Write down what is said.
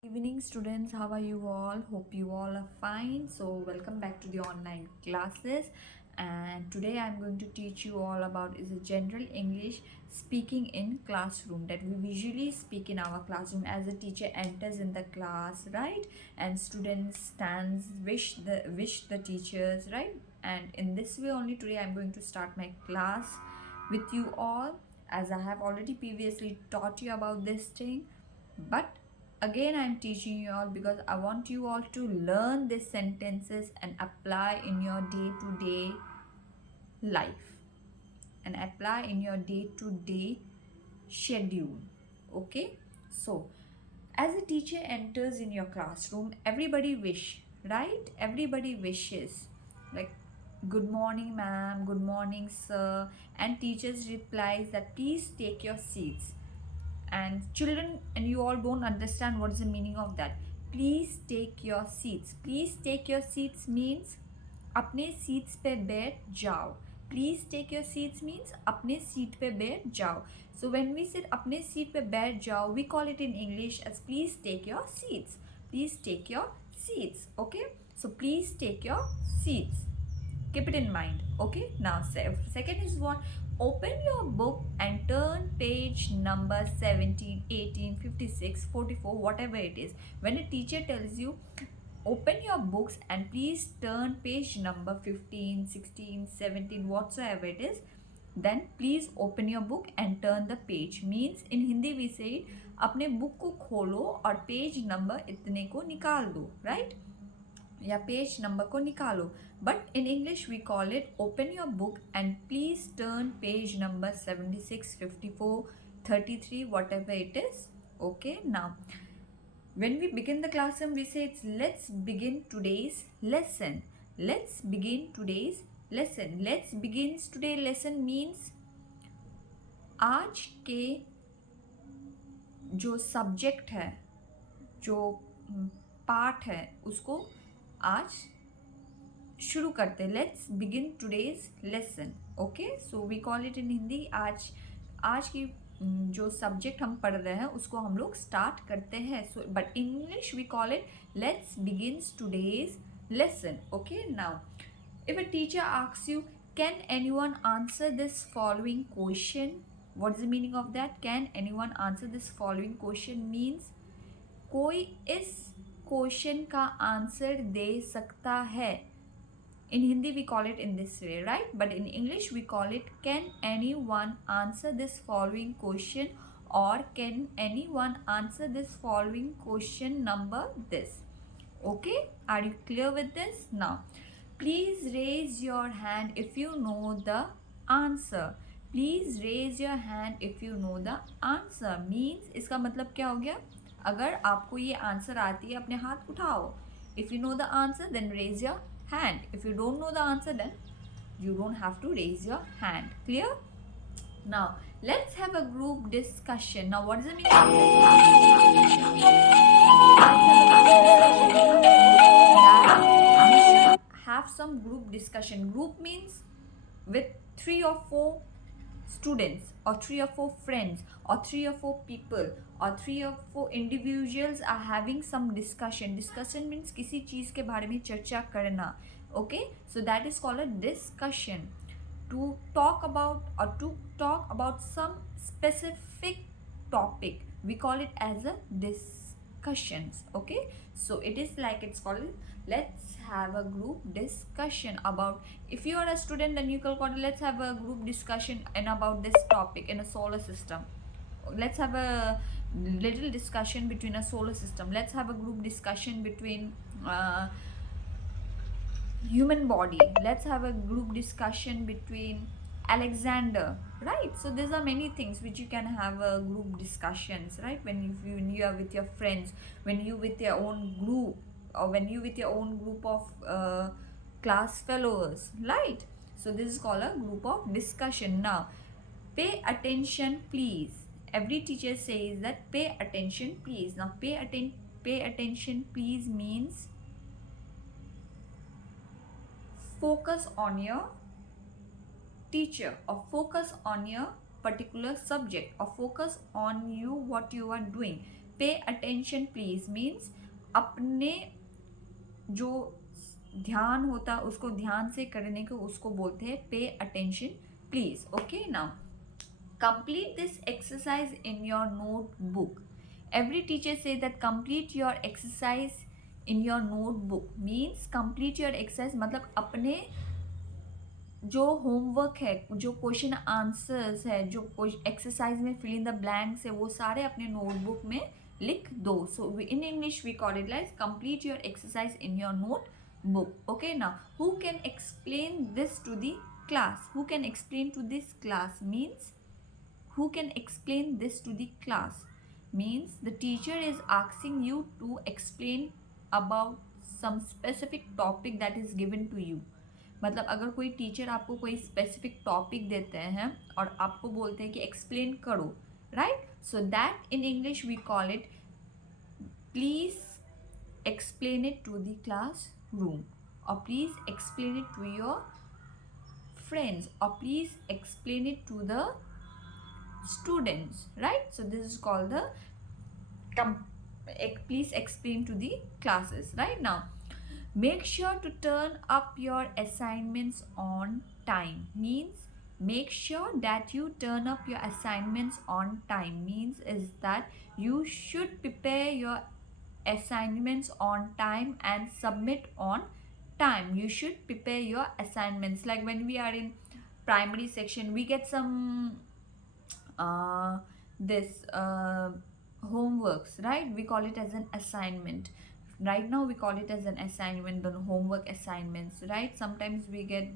Evening students, how are you all? Hope you all are fine. So welcome back to the online classes, and today I'm going to teach you all about is a general English speaking in classroom that we visually speak in our classroom as a teacher enters in the class, right? And students stands wish the teachers, right? And in this way only today I'm going to start my class with you all, as I have already previously taught you about this thing, but again I'm teaching you all because I want you all to learn these sentences and apply in your day-to-day life and apply in your day-to-day schedule. Okay, so as a teacher enters in your classroom, everybody wish, right? Everybody wishes, like, good morning ma'am, good morning sir, and teachers replies that please take your seats. And children, and you all don't understand what is the meaning of that. Please take your seats. Please take your seats means अपने seats पे बैठ जाओ. Please take your seats means अपने seat पे बैठ जाओ. So when we said अपने seat पे बैठ जाओ, we call it in English as please take your seats. Please take your seats. Okay, so please take your seats. Keep it in mind. Okay, now second is what? Open your book and turn page number 17, 18, 56, 44, whatever it is. When a teacher tells you open your books and please turn page number 15, 16, 17, whatsoever it is, then please open your book and turn the page. Means in Hindi we say अपने book को खोलो और page number इतने को निकाल दो, right? या page number को निकालो. But in English we call it open your book and please turn page number 76, 54, 33, whatever it is. Okay, now when we begin the classroom we say it's let's begin today's lesson. Let's begin today's lesson. Let's begins today lesson means आज के जो subject है, जो part है, उसको आज शुरू करते हैं. Let's begin today's lesson. Okay, so we call it in Hindi आज की जो सब्जेक्ट हम पढ़ रहे हैं उसको हम लोग स्टार्ट करते हैं. So but in English we call it let's begins today's lesson. Okay, now if a teacher asks you, can anyone answer this following question? What is the meaning of that? Can anyone answer this following question means कोई इस question का answer दे सकता है. In Hindi we call it in this way, right? But in English we call it can anyone answer this following question, or can anyone answer this following question number this. Okay, are you clear with this? Now please raise your hand if you know the answer. Please raise your hand if you know the answer means इसका मतलब क्या हो गया? अगर आपको ये answer आती है अपने हाथ उठाओ. If you know the answer then raise your hand. If you don't know the answer then you don't have to raise your hand. Clear? Now let's have a group discussion. Now what is the meaning of this? Have some group discussion. Group means with 3 or 4 students or 3 or 4 friends or 3 or 4 people or 3 or 4 individuals are having some discussion. Discussion means किसी चीज़ के बारे में चर्चा करना. Okay, so that is called a discussion. To talk about some specific topic, we call it as a discussions. Okay, so it is like it's called let's have a group discussion about. If you are a student then you can call it let's have a group discussion and about this topic in a solar system. Let's have a little discussion between a solar system. Let's have a group discussion between human body. Let's have a group discussion between Alexander, right? So these are many things which you can have a group discussions, right? When you are with your friends, when you with your own group, or when you with your own group of class fellows, right? So this is called a group of discussion. Now pay attention please. Every teacher says that pay attention please. Now pay attention please means focus on your teacher, or focus on your particular subject, or focus on you what you are doing. Pay attention please means अपने जो ध्यान होता है उसको ध्यान से करने को उसको बोलते हैं pay attention please. Okay, now complete this exercise in your notebook. Every teacher say that complete your exercise in your notebook means complete your exercise मतलब अपने जो होमवर्क है, जो क्वेश्चन आंसर्स है, जो एक्सरसाइज में फिल इन द ब्लैंक्स है, वो सारे अपने नोटबुक में लिख दो. So in English we call it like complete your exercise in your notebook. Okay, now who can explain this to the class? Who can explain to this class means who can explain this to the class means the teacher is asking you to explain about some specific topic that is given to you. मतलब अगर कोई teacher आपको कोई specific topic देते हैं और आपको बोलते हैं कि एक्सप्लेन करो, right? So that in English we call it please explain it to the classroom, और please explain it to your friends, और please explain it to the students, right? So this is called the please explain to the classes. Right, now make sure to turn up your assignments on time means make sure that you turn up your assignments on time means is that you should prepare your assignments on time and submit on time. You should prepare your assignments. Like when we are in primary section, we get some this homeworks, right? We call it as an assignment. Right now we call it as an assignment, the homework assignments, right? Sometimes we get